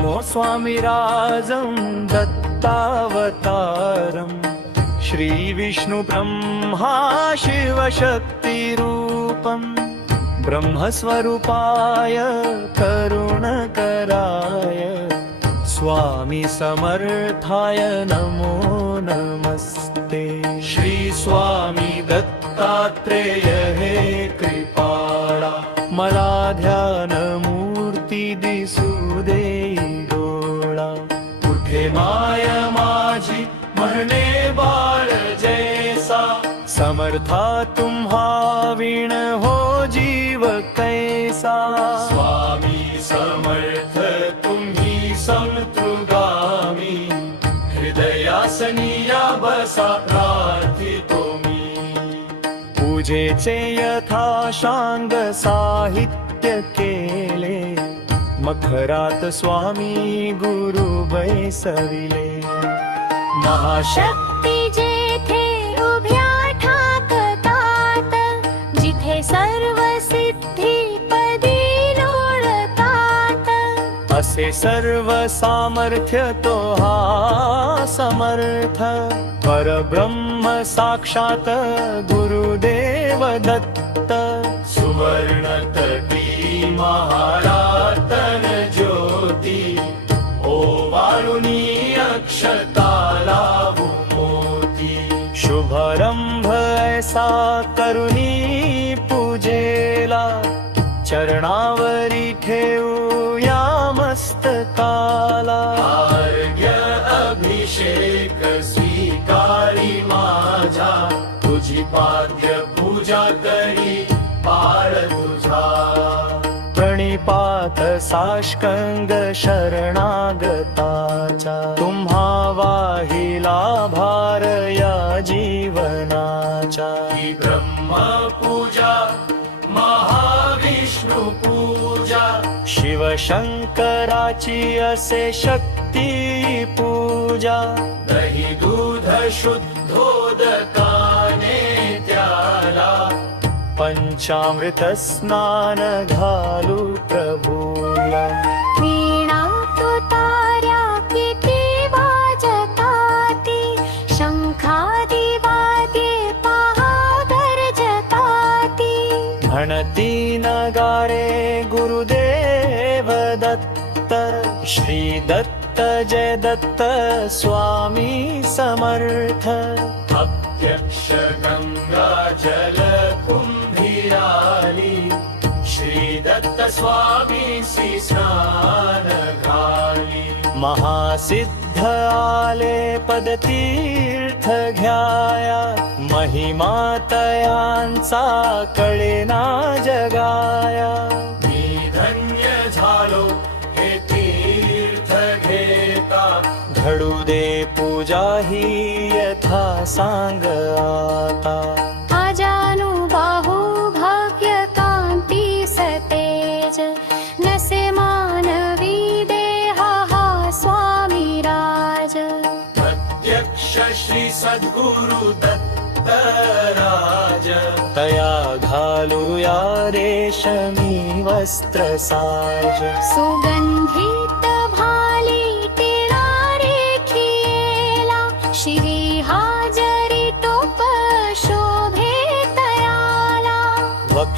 स्वामिराजं दत्तावतारम् श्रीविष्णुब्रह्मा शिवशक्तिरूपम् ब्रह्मस्वरूपाय करुणकराय। स्वामी समर्थाय नमो नमस्ते। श्रीस्वामी दत्तात्रेय हे कृपाळा मला ध्यानमूर्ती समर्था तुम्हा विण हो जीव कैसा? स्वामी समर्थ तुम्ही समतृगामी। हृदयासनिया बसा प्रार्थितो मी पूजेचे यथाशांग साहित्य केले। मखरात स्वामी गुरु बैसविले। महाशक्ती सर्व सामर्थ्य तो हा समर्थ परब्रह्म साक्षात गुरुदेव दत्त सुवर्ण तटी महारातन ज्योती ओ वाळुनी अक्षता लावू मोती शुभारंभ ऐसा करुणी पूजेला। चरणावरी ठेवू साष्कंग शरणागताचा तुम्हा वाहिला भार या जीवनाचा ही ब्रह्मपूजा महाविष्णू पूजा। शिवशंकराची असे शक्ती पूजा। दही दूध शुद्धोदकाने त्याला। पंचामृत स्नान घालू प्रभूला दत्त जय दत्त स्वामी समर्थ। अध्यक्ष गंगा जल कुंभिराली श्री दत्त स्वामी स्नान घाली महासिद्ध आले पदतीर्थ घ्याया महिमा तयांचा सांग आता। अजानुबाहु भाग्यकान्ति सतेज नसे मानवी देहा स्वामी राज। प्रत्यक्ष श्री सद्गुरु राज। तया घालूया रेशमी वस्त्र साज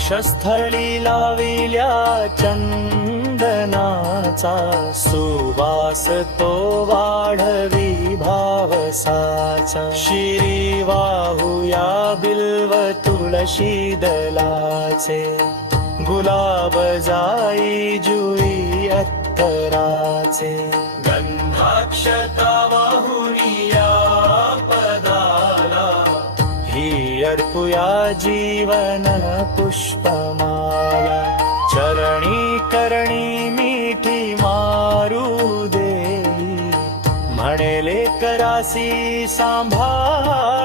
वक्षस्थळी लाविल्या चंदनाचा सुवास तो वाढवी भावसाचा. शिरी वाहुया बिल्व तुळशी दलाचे. गुलाब जाई जुई अत्तराचे. गंधाक्षता वाहुनिया जीवन पुष्पमाला चरणी करणी मिठी मारू दे. म्हणेले करासी सांभाळ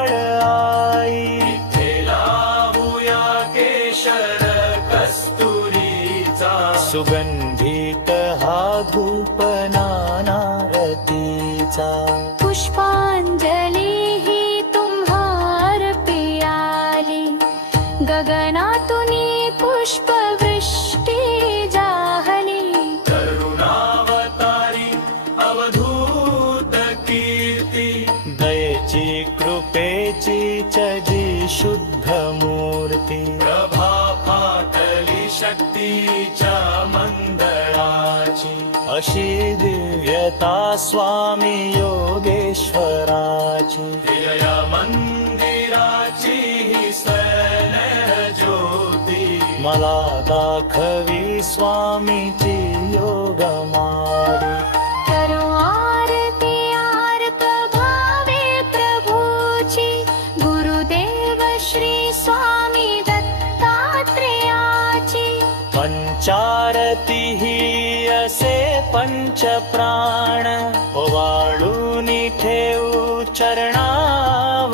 च जी शुद्ध फाटली शक्तीच्या मंडळाची अशी दिव्यता स्वामी योगेश्वराची। मंदिराची ही सन ज्योती। मला दाखवी स्वामीची पंचारती ही असे पंच प्राण। ओवाळून ठेवू चरणावरून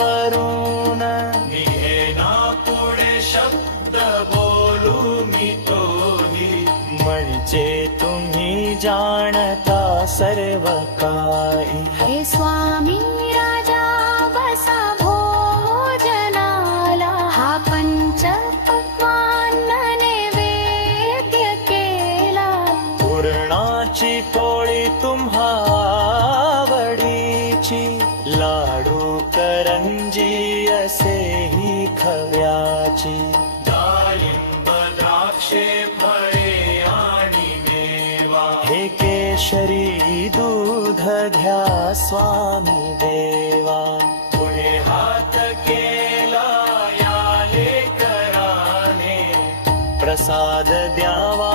निघेना पुढे शब्द बोलू मी तोही म्हणजे तुम्ही जाणता सर्व काही हे स्वामी द्राक्षे। फळे आणि मेवा। हे केशरी दूध घ्या स्वामी देवा। पुढे हात केला याले कराने प्रसाद द्यावा